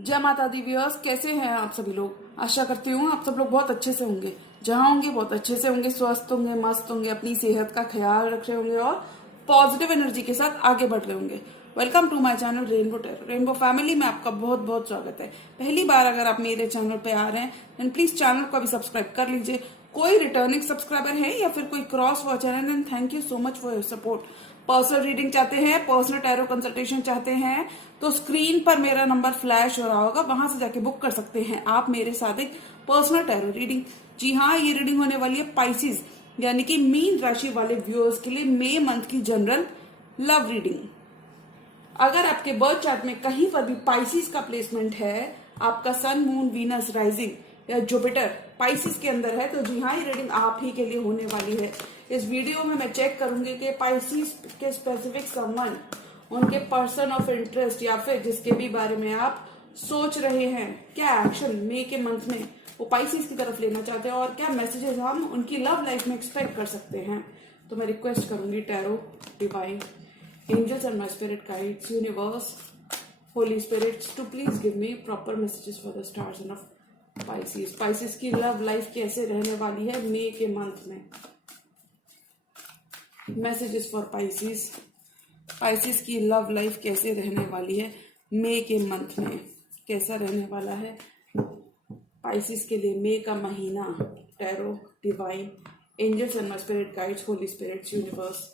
जय माता the viewers, कैसे हैं आप सभी लोग। आशा करती हूँ आप सब लोग बहुत अच्छे से होंगे। जहाँ होंगे बहुत अच्छे से होंगे, स्वस्थ होंगे, मस्त होंगे, अपनी सेहत का ख्याल रख रहे होंगे और पॉजिटिव एनर्जी के साथ आगे बढ़ रहे होंगे। Welcome to my channel rainbow tarot. Rainbow family में आपका बहुत बहुत स्वागत है। पहली बार अगर आप मेरे चैनल पे आ रहे हैं देन प्लीज चैनल को अभी सब्सक्राइब कर लीजिए। कोई रिटर्निंग सब्सक्राइबर है या फिर कोई क्रॉस वॉचर है then thank you so much for your support. Personal reading चाहते हैं, पर्सनल टैरो कंसल्टेशन चाहते हैं तो स्क्रीन पर मेरा नंबर फ्लैश हो रहा होगा, वहां से जाके बुक कर सकते हैं आप मेरे साथ एक पर्सनल टैरो रीडिंग। जी हाँ, ये रीडिंग होने वाली है पाइसिस यानी कि मीन राशि वाले व्यूअर्स के लिए मई मंथ की जनरल लव रीडिंग। अगर आपके बर्थ चार्ट में कहीं पर भी पाइसिस का प्लेसमेंट है, आपका सन, मून, वीनस, राइजिंग या जुपिटर पाइसिस के अंदर है, तो जी हाँ, ये रीडिंग आप ही के लिए होने वाली है। इस वीडियो में मैं चेक करूंगी कि पाइसिस के स्पेसिफिक समवन, उनके पर्सन ऑफ इंटरेस्ट या फिर जिसके भी बारे में आप सोच रहे हैं, क्या एक्शन मई के मंथ में वो पाइसिस की तरफ लेना चाहते हैं और क्या मैसेजेस हम उनकी लव लाइफ में एक्सपेक्ट कर सकते हैं। तो मैं रिक्वेस्ट करूंगी tarot, divine, angels and my spirit guides, universe, holy spirits to please give me proper messages for the stars and of Pisces. Pisces की लव लाइफ कैसे रहने वाली है मई के मंथ में। Messages for Pisces। Pisces की लव लाइफ कैसे रहने वाली है मई के मंथ में, कैसा रहने वाला है Pisces के लिए मई का महीना। Tarot, divine, angels and my spirit guides, holy spirits, universe,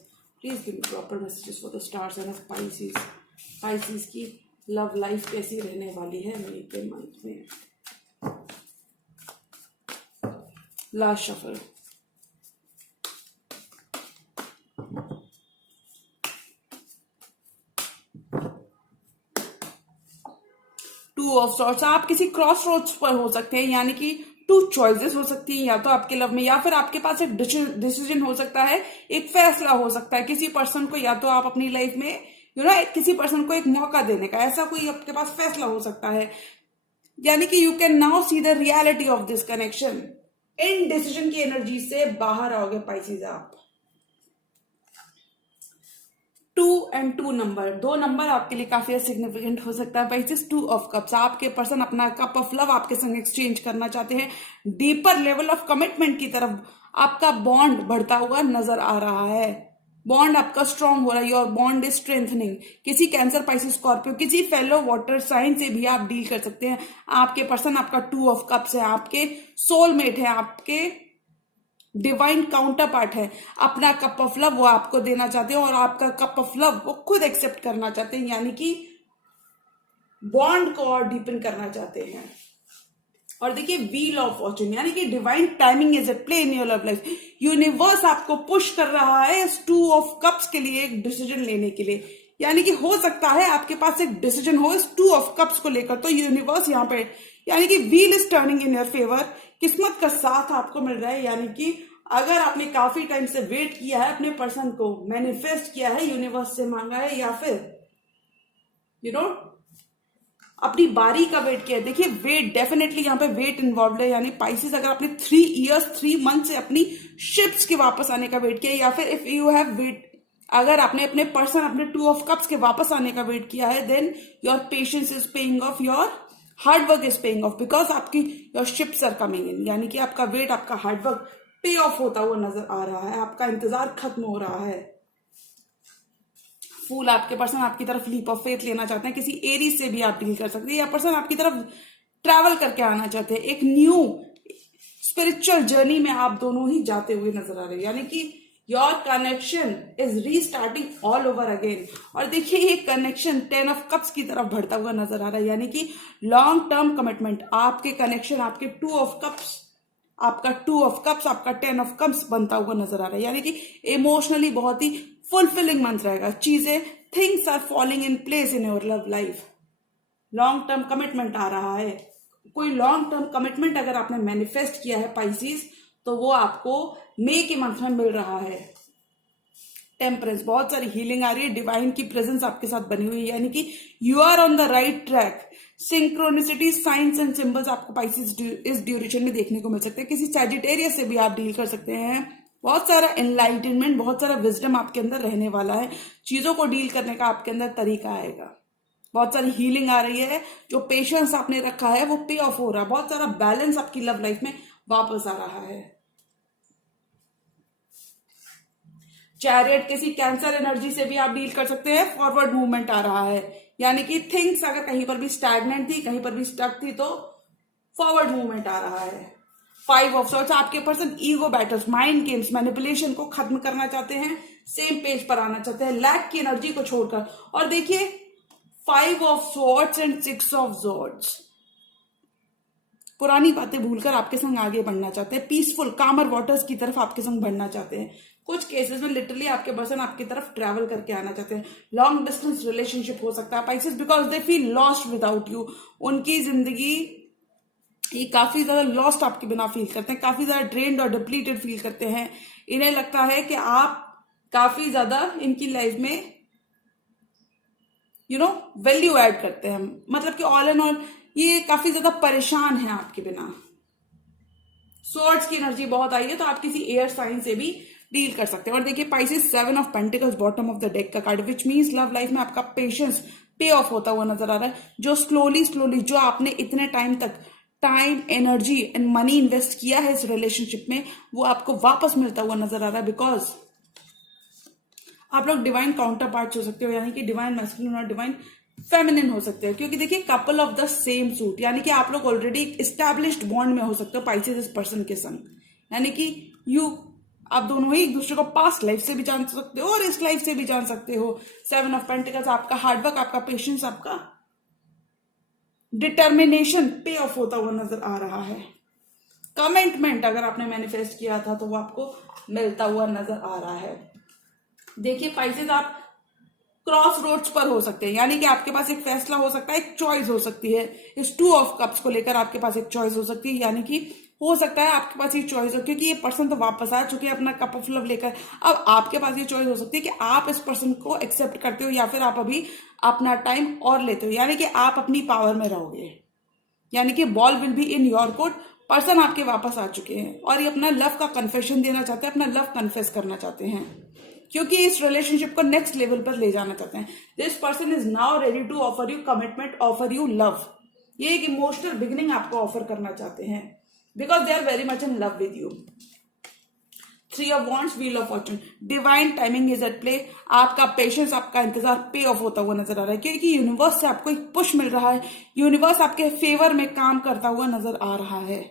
please give me proper messages for the stars and of Pisces. Pisces की लव लाइफ कैसी रहने वाली है मई के मंथ में। Last shuffle. Two of swords. आप किसी क्रॉस रोड्स पर हो सकते हैं, यानी कि टू चॉइसेस हो सकती हैं, या तो आपके लव में या फिर आपके पास एक डिसीजन हो सकता है, एक फैसला हो सकता है किसी पर्सन को, या तो आप अपनी लाइफ में किसी पर्सन को एक मौका देने का, ऐसा कोई आपके पास फैसला हो सकता है। यानी कि you can now see the reality of this connection. In decision की एनर्जी से बाहर आओगे पाइसिस आप। 2 and 2 नंबर, दो नंबर आपके लिए काफी सिग्निफिकेंट हो सकता है पाइसिस। 2 ऑफ कप्स, आपके पर्सन अपना कप ऑफ लव आपके संग एक्सचेंज करना चाहते हैं, डीपर लेवल ऑफ कमिटमेंट की तरफ आपका बॉन्ड बढ़ता हुआ नजर आ रहा है। बॉन्ड आपका स्ट्रांग हो रहा है, योर बॉन्ड इज स्ट्रेंथनिंग। किसी कैंसर, पाइसिस, स्कॉर्पियो, किसी फेलो वाटर साइन से भी आप डील कर सकते हैं। आपके पर्सन आपका 2 ऑफ कप्स है, आपके सोलमेट है, आपके डिवाइन काउंटर पार्ट है। अपना कप ऑफ लव वो आपको देना चाहते हैं और आपका कप ऑफ लव वो खुद एक्सेप्ट करना चाहते हैं, यानी कि बॉन्ड को और डीपन करना चाहते हैं। और देखिए, व्हील ऑफ फॉर्चून यानी कि divine timing is at play in your love life. Universe आपको पुश कर रहा है इस 2 ऑफ कप्स के लिए एक डिसीजन लेने के लिए, यानी कि हो सकता है आपके पास एक डिसीजन हो इस 2 ऑफ कप्स को लेकर। तो यूनिवर्स यहाँ पे यानी कि wheel is turning in your favour, किस्मत का साथ आपको मिल रहा है। यानी कि अगर आपने काफी टाइम से वेट किया है, अपने पर्सन को मैनिफेस्ट किया है, यूनिवर्स से मांगा है, या फिर अपनी बारी का वेट किया है। देखिए, वेट डेफिनेटली यहाँ पे वेट इन्वॉल्व है। यानी पाइसिस, अगर आपने 3 इयर्स 3 मंथ से अपनी शिप्स के वापस आने का वेट किया, या फिर इफ यू हैव वेट, अगर आपने अपने पर्सन अपने 2 ऑफ कप्स के वापस आने का वेट किया है, then your patience is paying off, your hard work is paying off, because आपकी your ships are coming in. यानी कि आपका वेट, आपका हार्ड वर्क पे ऑफ होता हुआ नजर आ रहा है, आपका इंतजार खत्म हो रहा है। फूल, आपके पर्सन आपकी तरफ लीप ऑफ फेथ लेना चाहते हैं, किसी एरीज से भी आप डील कर सकते हैं, या पर्सन आपकी तरफ ट्रैवल करके आना चाहते हैं। एक न्यू स्पिरिचुअल जर्नी में आप दोनों ही जाते हुए नजर आ रहे हैं, यानी कि your connection is restarting all over again. और देखिए, ये कनेक्शन 10 ऑफ कप्स की तरफ बढ़ता हुआ नजर आ रहा है, यानी कि लॉन्ग टर्म कमिटमेंट। आपके कनेक्शन, आपके 2 ऑफ कप्स, आपका 2 ऑफ कप्स, आपका 10 ऑफ कप्स बनता हुआ नजर आ रहा है, यानी कि इमोशनली बहुत ही फुलफिलिंग मंथ रहेगा। चीजें, things are falling in place in your love life. Long term commitment आ रहा है। कोई लॉन्ग टर्म कमिटमेंट अगर आपने मैनिफेस्ट किया है पाइसिस, तो वो आपको मई के मंथ में मिल रहा है। टेम्परेंस, बहुत सारी हीलिंग आ रही है, डिवाइन की प्रेजेंस आपके साथ बनी हुई है, यानी कि you are on the right track. Synchronicity, signs and symbols आपको पाइसिस इस ड्यूरेशन में देखने को मिल सकते हैं। किसी सैजिटेरियस से भी आप डील कर सकते हैं। बहुत सारा एनलाइटनमेंट, बहुत सारा विजडम आपके अंदर रहने वाला है। चीजों को डील करने का आपके अंदर तरीका आएगा। बहुत सारी हीलिंग आ रही है, जो पेशेंस आपने रखा है वो पे ऑफ हो रहा है, बहुत सारा बैलेंस आपकी लव लाइफ में वापस आ रहा है। चैरियट किसी कैंसर एनर्जी से भी आप डील कर सकते हैं, फॉरवर्ड मूवमेंट आ रहा है, यानी कि थिंग्स अगर कहीं पर भी स्टैग्नेंट थी, कहीं पर भी स्टक थी, तो फॉरवर्ड मूवमेंट आ रहा है। 5 ऑफ सॉर्ड्स, आपके person ego battles, mind games, manipulation को खत्म करना चाहते हैं, सेम पेज पर आना चाहते हैं, लैक की एनर्जी को छोड़कर। और देखिए 5 of swords and 6 of swords, पुरानी बातें भूलकर आपके संग आगे बढ़ना चाहते हैं, पीसफुल कामर वाटर्स की तरफ आपके संग बढ़ना चाहते हैं। कुछ केसेस में लिटरली आपके पर्सन आपकी तरफ ट्रैवल करके आना चाहते हैं। लॉन्ग डिस्टेंस रिलेशनशिप हो सकता है Pisces, because they feel lost without you. उनकी जिंदगी ये काफी ज्यादा लॉस्ट आपके बिना फील करते हैं, काफी ज्यादा ड्रेन्ड और डिप्लीटेड फील करते हैं। इन्हें लगता है कि आप काफी ज्यादा इनकी लाइफ में वैल्यू ऐड करते हैं, मतलब कि ऑल एंड ऑल ये काफी ज्यादा परेशान है आपके बिना। स्वॉर्ड्स की एनर्जी बहुत आई है, तो आप किसी एयर साइन से भी डील कर सकते हैं। और देखिए Pisces 7 of pentacles bottom of the deck का card, which means love life में आपका पेशेंस पे ऑफ होता हुआ नजर आ रहा है। जो स्लोली जो आपने इतने टाइम तक time, energy and money invest किया है इस रिलेशनशिप में, वो आपको वापस मिलता हुआ नजर आ रहा है। बिकॉज आप लोग डिवाइन काउंटर पार्ट हो सकते हो, यानी कि डिवाइन मैस्कुलिन और डिवाइन फेमिनिन हो सकते हैं, क्योंकि देखिए couple of the same suit, यानी कि आप लोग ऑलरेडी एस्टैब्लिश्ड बॉन्ड में हो सकते हो पाइसेस इस पर्सन के संग, यानी कि आप दोनों ही एक दूसरे को पास्ट लाइफ से भी जान सकते हो और इस लाइफ से भी जान सकते हो। 7 ऑफ पेंटिकल्स, आपका हार्डवर्क, आपका पेशेंस, आपका डिटर्मिनेशन पे ऑफ होता हुआ नजर आ रहा है। कमिटमेंट अगर आपने मैनिफेस्ट किया था तो वो आपको मिलता हुआ नजर आ रहा है। देखिए पाइसेस, आप क्रॉस रोड्स पर हो सकते हैं, यानी कि आपके पास एक फैसला हो सकता है, एक चॉइस हो सकती है। इस 2 ऑफ कप्स को लेकर आपके पास एक चॉइस हो सकती है, यानी कि हो सकता है आपके पास ये चॉइस हो, क्योंकि ये पर्सन तो वापस आ चुके हैं अपना कप ऑफ लव लेकर। अब आपके पास ये चॉइस हो सकती है कि आप इस पर्सन को एक्सेप्ट करते हो या फिर आप अभी अपना टाइम और लेते हो, यानी कि आप अपनी पावर में रहोगे, यानी कि ball will be in your court. Person आपके वापस आ चुके हैं और ये अपना लव का कन्फेशन देना चाहते हैं, अपना लव कन्फेस करना चाहते हैं, क्योंकि इस रिलेशनशिप को नेक्स्ट लेवल पर ले जाना चाहते हैं। This person is now ready to offer you commitment, offer you love. ये एक इमोशनल बिगिनिंग आपको ऑफर करना चाहते हैं, because they are very much in love with you. 3 of wands, wheel of fortune, divine timing is at play. आपका patience, आपका इंतजार पे ऑफ होता हुआ नजर आ रहा है, क्योंकि यूनिवर्स से आपको एक पुश मिल रहा है, यूनिवर्स आपके फेवर में काम करता हुआ नजर आ रहा है।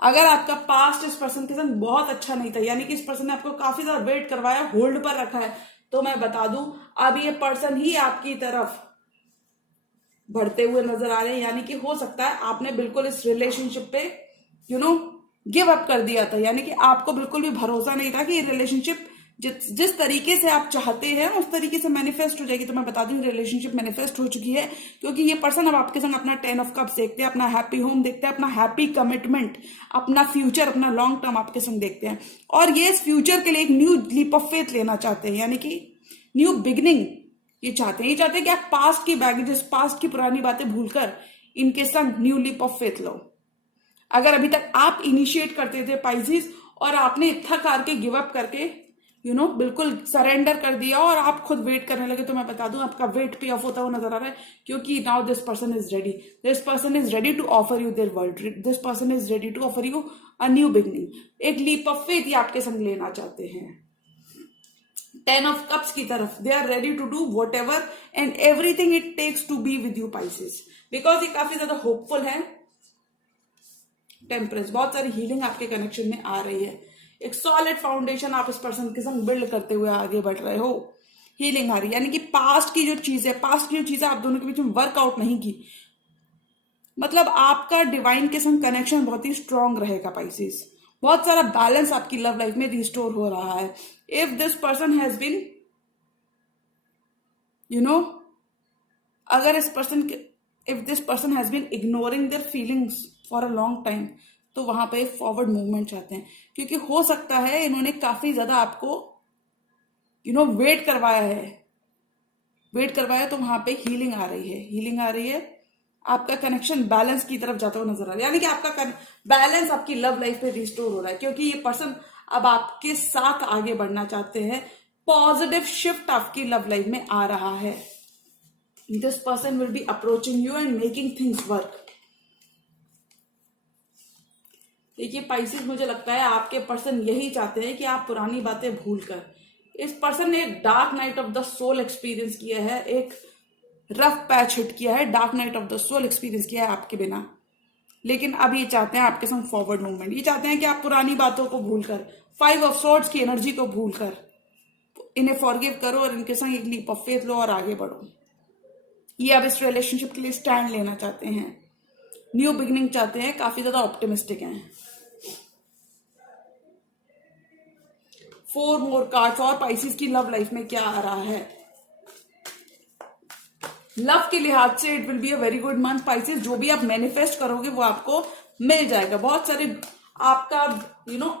अगर आपका पास्ट इस पर्सन के साथ बहुत अच्छा नहीं था, यानी कि इस पर्सन ने आपको काफी ज्यादा वेट करवाया, होल्ड पर रखा है, तो मैं बता दूं अब ये पर्सन ही आपकी तरफ बढ़ते हुए नजर आ रहे हैं, यानी कि हो सकता है आपने बिल्कुल इस रिलेशनशिप पे गिव अप कर दिया था, यानी कि आपको बिल्कुल भी भरोसा नहीं था कि ये रिलेशनशिप जिस तरीके से आप चाहते हैं उस तरीके से मैनिफेस्ट हो जाएगी। तो मैं बता दूं रिलेशनशिप मैनिफेस्ट हो चुकी है, क्योंकि ये पर्सन अब आपके संग अपना 10 ऑफ कप्स देखते हैं, अपना हैप्पी होम देखते हैं, अपना हैप्पी कमिटमेंट, अपना फ्यूचर, अपना लॉन्ग टर्म आपके संग देखते हैं। और ये इस फ्यूचर के लिए एक न्यू लीप ऑफ फेथ लेना चाहते हैं, यानी कि न्यू बिगिनिंग ये चाहते हैं कि आप पास्ट की बैगेजेस, पास्ट की पुरानी बातें भूलकर इनके संग न्यू लीप ऑफ फेथ लो। अगर अभी तक आप इनिशिएट करते थे पाइसेस और आपने थक हार के गिव अप करके बिल्कुल सरेंडर कर दिया और आप खुद वेट करने लगे, तो मैं बता दूं आपका वेट पे ऑफ होता हुआ नजर आ रहा है, क्योंकि now this person is ready, this person is ready to offer you their world, this person is ready to offer you a new beginning. एक लीप ऑफ फेथ ये आपके संग लेना चाहते हैं 10 ऑफ कप्स की तरफ। They are ready to do whatever and everything it takes to be with you Pisces, because ये काफी ज्यादा होपफुल है। टेम्परेंस, बहुत सारी हीलिंग आपके कनेक्शन में आ रही है, एक सॉलिड फाउंडेशन आप इस पर्सन के संग बिल्ड करते हुए आगे बढ़ रहे हो। हीलिंग आ रही है, यानी कि पास्ट की जो चीजें आप दोनों के बीच में वर्कआउट नहीं की, मतलब आपका डिवाइन के संग कनेक्शन बहुत ही स्ट्रांग रहेगा पाइसेस। बहुत सारा बैलेंस आपकी लव लाइफ में रिस्टोर हो रहा है। If this person has been अगर if this person has been ignoring their feelings for a long time, तो वहां पे फॉरवर्ड मूवमेंट चाहते हैं, क्योंकि हो सकता है इन्होंने काफी ज्यादा आपको वेट करवाया तो वहां पे हीलिंग आ रही है। आपका कनेक्शन बैलेंस की तरफ जाता हुआ नजर आ रहा है, यानी कि आपका बैलेंस आपकी लव लाइफ पे रिस्टोर हो रहा है, क्योंकि ये पर्सन अब आपके साथ आगे बढ़ना चाहते हैं। पॉजिटिव शिफ्ट आपकी लव लाइफ में आ रहा है। This person will B approaching you and making things work. देखिए पाइसेस, मुझे लगता है आपके पर्सन यही चाहते हैं कि आप पुरानी बातें भूल कर, इस पर्सन ने एक dark night of the soul experience किया है, एक रफ पैच हिट किया है, dark night of the soul experience किया है आपके बिना। लेकिन अब ये चाहते हैं आपके संग फॉरवर्ड मूवमेंट, ये चाहते हैं कि आप पुरानी बातों को भूलकर, 5 ऑफ स्वॉर्ड्स की एनर्जी को भूलकर इन्हें फॉरगिव करो और इनके संग एक लीप ऑफ फेथ लो और आगे बढ़ो। ये अब इस रिलेशनशिप के लिए स्टैंड लेना चाहते हैं, न्यू बिगिनिंग चाहते हैं, काफी ज्यादा ऑप्टिमिस्टिक हैं। 4 मोर कार्ड्स। और पाइसेस की लव लाइफ में क्या आ रहा है? लव के लिहाज से it will be a very good month Pisces. जो भी आप मैनिफेस्ट करोगे वो आपको मिल जाएगा। बहुत सारे आपका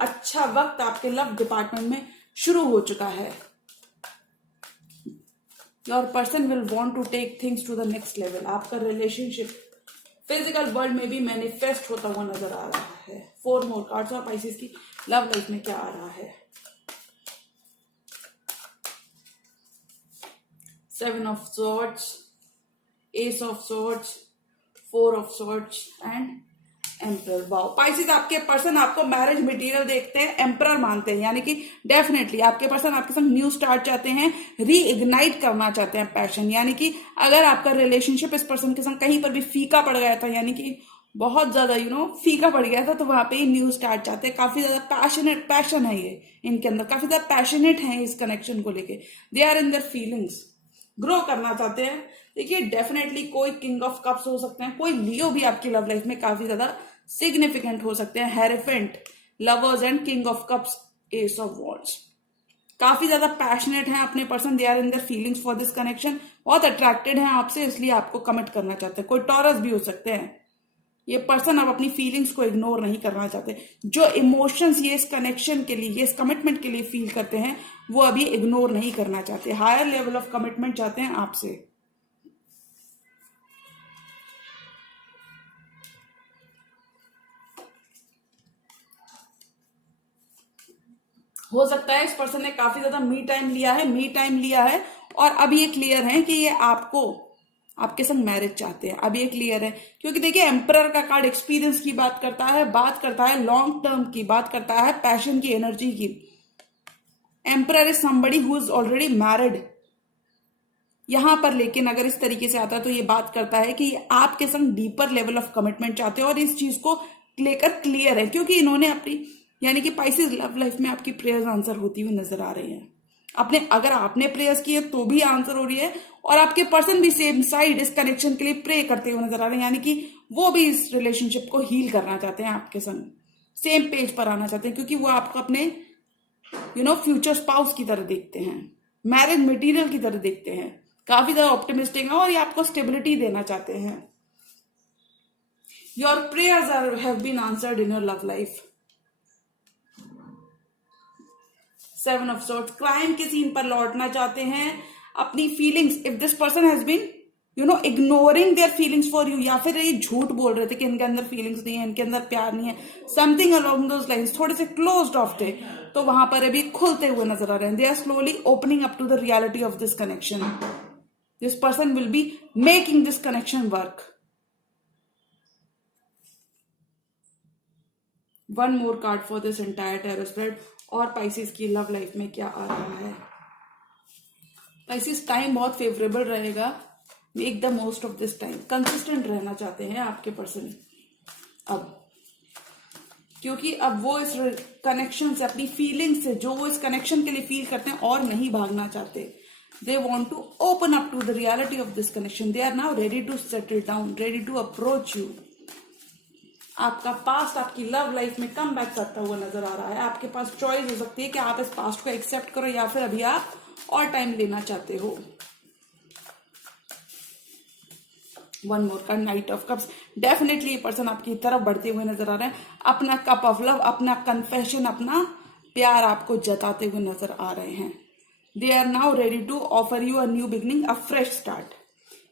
अच्छा वक्त आपके लव डिपार्टमेंट में शुरू हो चुका है। Your person will want to take things to the next level. आपका रिलेशनशिप फिजिकल वर्ल्ड में भी मैनिफेस्ट होता हुआ नजर आ रहा है। 4 मोर कार्ड्स। और पाइसेस की लव लाइफ में क्या आ रहा है? 7 of swords, S of swords, 4 of swords and emperor. Wow Pisces, आपके पर्सन आपको मैरिज मटेरियल देखते हैं, एम्परर मानते हैं, यानी कि डेफिनेटली आपके पर्सन आपके संग न्यू स्टार्ट चाहते हैं, रीइग्नाइट करना चाहते हैं पैशन। यानी कि अगर आपका रिलेशनशिप इस पर्सन के संग कहीं पर भी फीका पड़ गया था, यानी कि बहुत ज्यादा फीका पड़ गया था, तो वहां पे न्यू स्टार्ट चाहते हैं। काफी ज्यादा पैशन है ये इनके अंदर, काफी ज्यादा पैशनेट है इस कनेक्शन को लेके। They are in their feelings, grow करना चाहते हैं। देखिए डेफिनेटली कोई किंग ऑफ कप्स हो सकते हैं, कोई लियो भी आपकी लव लाइफ में काफी ज्यादा सिग्निफिकेंट हो सकते हैं। Hierophant, lovers and king of cups, ace of wands. काफी ज्यादा पैशनेट है अपने person, they are in their feelings for this connection. बहुत अट्रैक्टेड है आपसे, इसलिए आपको कमिट करना चाहते हैं। कोई टॉरस भी हो सकते हैं। ये पर्सन अब अपनी फीलिंग्स को इग्नोर नहीं करना चाहते। जो इमोशंस ये इस कनेक्शन के लिए, ये इस कमिटमेंट के लिए फील करते हैं, वो अभी इग्नोर नहीं करना चाहते। हायर लेवल ऑफ कमिटमेंट चाहते हैं आपसे। हो सकता है इस पर्सन ने काफी ज्यादा मी टाइम लिया है और अब ये क्लियर है कि ये आपके संग मैरिज चाहते हैं। अब ये क्लियर है क्योंकि देखिए एम्परर का कार्ड एक्सपीरियंस की बात करता है लॉन्ग टर्म की, बात करता है पैशन की, एनर्जी की। Emperor is somebody who is already married यहां पर। लेकिन अगर इस तरीके से आता है तो ये बात करता है कि आपके संग डीपर लेवल ऑफ कमिटमेंट चाहते हैं और इस चीज को लेकर क्लियर है, क्योंकि इन्होंने अपनी, यानी कि पाइसेस लव लाइफ में आपकी प्रेयर्स आंसर होती हुई नजर आ रही हैं। अगर आपने प्रेयर्स किए तो भी आंसर हो रही है और आपके पर्सन भी सेम साइड इस कनेक्शन के लिए प्रे करते हुए नजर आ रहे हैं, यानी कि वो भी इस रिलेशनशिप को हील करना चाहते हैं आपके संग, सेम पेज पर आना चाहते हैं, क्योंकि वो आपको अपने फ्यूचर स्पाउस की तरह देखते हैं, मैरिज मटेरियल की तरह देखते हैं। काफी ज्यादा ऑप्टिमिस्टिक है और ये आपको स्टेबिलिटी देना चाहते हैं। Your prayers have been answered in your love life. 7 of swords, crime के सीन पर लौटना चाहते हैं। अपनी feelings, if this person has been ignoring their feelings for you, या फिर ये झूठ बोल रहे थे कि इनके अंदर फीलिंग्स नहीं है, इनके अंदर प्यार नहीं है, समथिंग अलोंग दोज लाइन्स, थोड़े से क्लोज्ड ऑफ थे, तो वहां पर अभी खुलते हुए नजर आ रहे हैं। They are slowly opening up to the reality of this connection. This person will be making this connection work. 1 more card for this entire tarot spread. और पाइसेस की लव लाइफ में क्या आ रहा है? पाइसेस, टाइम बहुत favourable रहेगा, make the most of this time. Consistent रहना चाहते हैं आपके पर्सन अब, क्योंकि अब वो इस कनेक्शन से, अपनी फीलिंग से, जो वो इस कनेक्शन के लिए फील करते हैं और नहीं भागना चाहते। They want to open up to the reality of this connection. They are now ready to settle down, ready to approach you. आपका पास्ट आपकी लव लाइफ में कम बैक करता हुआ नजर आ रहा है। आपके पास चॉइस हो सकती है कि आप इस पास्ट को एक्सेप्ट करो या फिर अभी आप और टाइम लेना चाहते हो। 1 मोर का नाइट ऑफ कप्स। डेफिनेटली ये पर्सन आपकी तरफ बढ़ते हुए नजर आ रहे हैं। अपना कप ऑफ लव, अपना कन्फेशन, अपना प्यार आपको जताते हुए नजर आ रहे हैं। They are now ready to offer you a new beginning, a fresh start.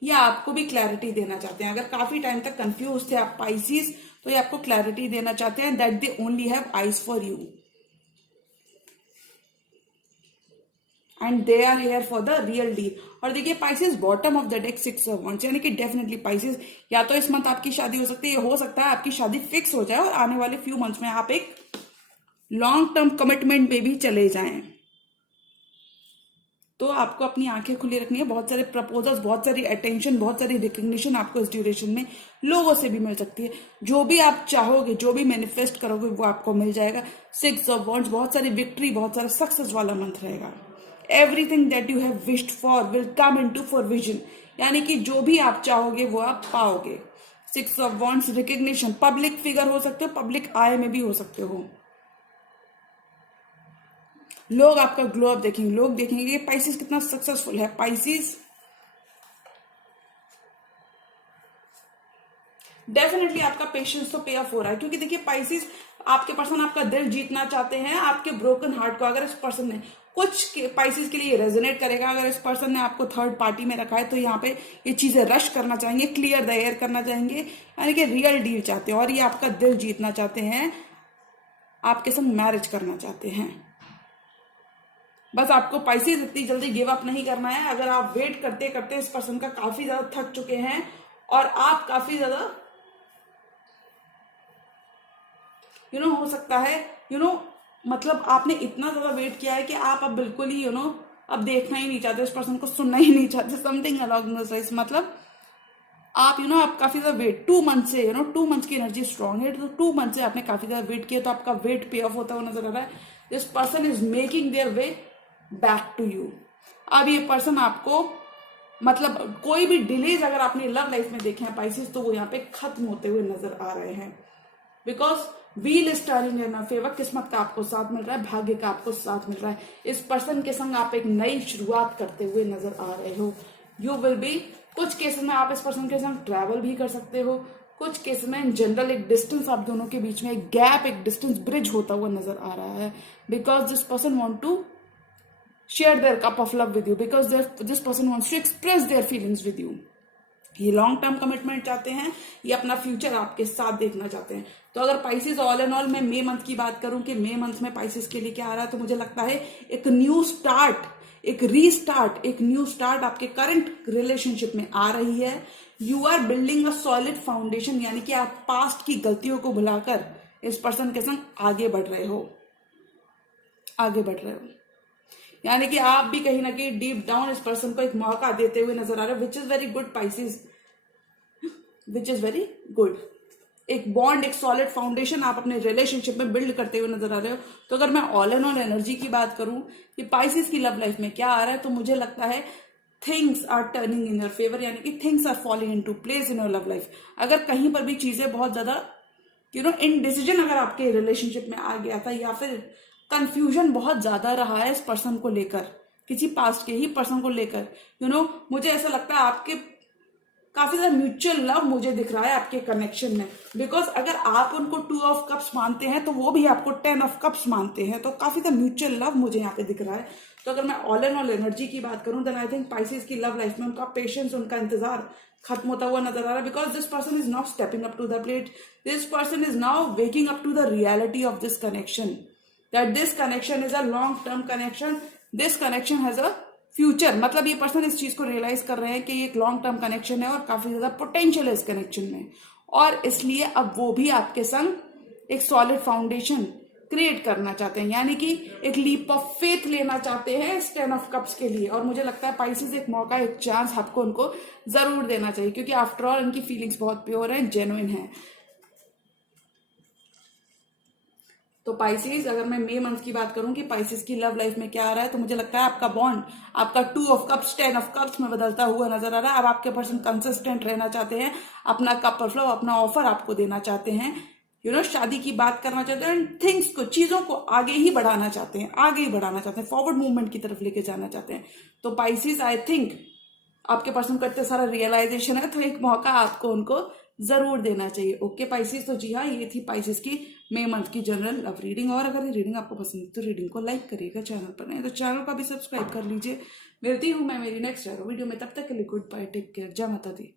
ये आपको भी क्लैरिटी देना चाहते हैं। अगर काफी टाइम तक कंफ्यूज थे आप पाइसेस, तो ये आपको क्लैरिटी देना चाहते हैं that they only have eyes for you. And they are here for the real deal. और देखिए Pisces bottom of the deck 6 of wands, यानी कि डेफिनेटली पाइसेस या तो इस मंथ आपकी शादी हो सकती है, हो सकता है आपकी शादी फिक्स हो जाए और आने वाले फ्यू मंथ्स में आप एक लॉन्ग टर्म कमिटमेंट पे भी चले जाएं। तो आपको अपनी आंखें खुली रखनी है। बहुत सारे प्रपोजल्स, बहुत सारी अटेंशन, बहुत सारी रिकग्निशन आपको इस ड्यूरेशन में लोगों से भी मिल सकती है। जो भी आप चाहोगे, जो भी मैनिफेस्ट करोगे वो आपको मिल जाएगा। 6 ऑफ वॉन्ड्स, बहुत सारी विक्ट्री, बहुत सारा सक्सेस वाला मंथ रहेगा। Everything that you have wished for will come into fruition, यानी कि जो भी आप चाहोगे वो आप पाओगे। 6 of wands recognition, public figure हो सकते हो, पब्लिक आई में भी हो सकते हो। लोग आपका ग्लो अप देखेंगे, लोग देखेंगे कि पाइसेस कितना सक्सेसफुल है। पाइसेस डेफिनेटली आपका पेशेंस तो पे ऑफ हो रहा है, क्योंकि देखिए पाइसेस आपके पर्सन आपका दिल जीतना चाहते हैं, आपके ब्रोकन हार्ट को। अगर इस पर्सन ने कुछ पाइसेस के लिए रेजोनेट करेगा, अगर इस पर्सन ने आपको थर्ड पार्टी में रखा है तो यहाँ पे ये चीजें रश करना चाहेंगे, क्लियर द एयर करना चाहेंगे, यानी कि रियल डील चाहते हैं और ये आपका दिल जीतना चाहते हैं, आपके संग मैरिज करना चाहते हैं। बस आपको पाइसेस इतनी जल्दी गिव अप नहीं करना है। अगर आप वेट करते करते इस पर्सन का काफी ज्यादा थक चुके हैं और आप काफी ज्यादा हो सकता है मतलब आपने इतना ज्यादा वेट किया है कि आप अब बिल्कुल ही अब देखना ही नहीं चाहते, इस पर्सन को सुनना ही नहीं चाहते, समथिंग अलॉन्ग दिस लाइन्स। मतलब आप आप काफी ज्यादा वेट 2 मंथ से 2 मंथ की एनर्जी स्ट्रांग है, तो 2 मंथ से आपने काफी ज्यादा वेट किया, तो आपका वेट पे ऑफ होता हुआ नजर आ रहा है। This person is making their way back to you. अब ये पर्सन आपको मतलब कोई भी डिलेज अगर आपने लव लाइफ में देखे हैं पाइसेस, तो वो यहाँ पे खत्म होते हुए नजर आ रहे हैं। Because wheel is turning in your favour, किस्मत का आपको साथ मिल रहा है, भाग्य का आपको साथ मिल रहा है। इस पर्सन के संग आप एक नई शुरुआत करते हुए नजर आ रहे हो। यू विल बी, कुछ केसेस में आप इस पर्सन के संग ट्रैवल भी कर सकते हो, कुछ केस में इन जनरल एक डिस्टेंस आप दोनों के बीच में एक गैप, एक डिस्टेंस ब्रिज होता हुआ नजर आ रहा है। Because this person want to share their cup of love with you, because this person wants to express their feelings with you. ये लॉन्ग टर्म कमिटमेंट चाहते हैं, ये अपना फ्यूचर आपके साथ देखना चाहते हैं। तो अगर पाइसेस ऑल एंड ऑल, मैं मे मंथ की बात करूं कि मे मंथ में पाइसेस के लिए क्या आ रहा है, तो मुझे लगता है एक न्यू स्टार्ट, एक रीस्टार्ट, एक न्यू स्टार्ट आपके करंट रिलेशनशिप में आ रही है। You are building a solid foundation, यानी कि आप पास्ट की गलतियों को भुलाकर इस पर्सन के संग आगे बढ़ रहे हो, आगे बढ़ रहे हो। यानी कि आप भी कहीं ना कहीं डीप डाउन इस पर्सन को एक मौका देते हुए नजर आ रहे हो, which is very good Pisces, which is very good. एक बॉन्ड, एक सॉलिड फाउंडेशन आप अपने रिलेशनशिप में बिल्ड करते हुए नजर आ रहे हो। तो अगर मैं ऑल एंड ऑल एनर्जी की बात करूं कि पाइसेस की लव लाइफ में क्या आ रहा है, तो मुझे लगता है things are turning in your favour, यानी कि things are falling into place in your love life. अगर कहीं पर भी चीजें बहुत ज्यादा इनडिसीजन अगर आपके रिलेशनशिप में आ गया था, या फिर कंफ्यूजन बहुत ज्यादा रहा है इस पर्सन को लेकर, किसी पास्ट के ही पर्सन को लेकर, मुझे ऐसा लगता है आपके काफी ज्यादा म्यूचुअल लव मुझे दिख रहा है आपके कनेक्शन में। बिकॉज अगर आप उनको 2 ऑफ कप्स मानते हैं तो वो भी आपको 10 ऑफ कप्स मानते हैं, तो काफी ज्यादा म्यूचुअल लव मुझे यहाँ पे दिख रहा है। तो अगर मैं ऑल एंड ऑल एनर्जी की बात करूं, देन आई थिंक पाइसेस की लव लाइफ में उनका पेशेंस, उनका इंतजार खत्म होता हुआ नजर आ रहा है। Because this person is not stepping up to the plate, this person is now waking up to the reality of this connection, that this connection is a long term connection, this connection has a future। मतलब ये person इस चीज को realise कर रहे हैं कि ये एक लॉन्ग टर्म कनेक्शन है और काफी ज्यादा पोटेंशियल है इस कनेक्शन में, और इसलिए अब वो भी आपके संग एक सॉलिड फाउंडेशन क्रिएट करना चाहते हैं, यानी कि एक लीप ऑफ फेथ लेना चाहते हैं इस 10 ऑफ कप्स के लिए। और मुझे लगता है पाइसेस एक मौका, एक चांस आपको उनको जरूर देना चाहिए, क्योंकि आफ्टर ऑल इनकी फीलिंग्स बहुत प्योर है, जेन्युइन है। तो पाइसेस, अगर मैं मे मंथ की बात करूं कि पाइसेस की लव लाइफ में क्या आ रहा है, तो मुझे लगता है आपका बॉन्ड, आपका 2 ऑफ कप्स 10 ऑफ कप्स में बदलता हुआ नजर आ रहा है। अब आपके पर्सन कंसिस्टेंट रहना चाहते हैं, अपना कप ऑफ लव, अपना ऑफर आपको देना चाहते हैं, शादी की बात करना चाहते हैं, थिंग्स को, चीजों को आगे ही बढ़ाना चाहते हैं, आगे ही बढ़ाना चाहते हैं, फॉरवर्ड मूवमेंट की तरफ लेके जाना चाहते हैं। तो पाइसेस, आई थिंक आपके पर्सन को इतना सारा रियलाइजेशन है, तो एक मौका आपको उनको जरूर देना चाहिए। ओके पाइसेस, तो जी हाँ, ये थी पाइसेस की मे मंथ की जनरल लव रीडिंग। और अगर ये रीडिंग आपको पसंद है तो रीडिंग को लाइक करिएगा, चैनल पर नहीं तो चैनल को भी सब्सक्राइब कर लीजिए। मिलती हूँ मैं मेरी नेक्स्ट वीडियो में, तब तक के लिए गुड बाय, टेक केयर, जय माता दी।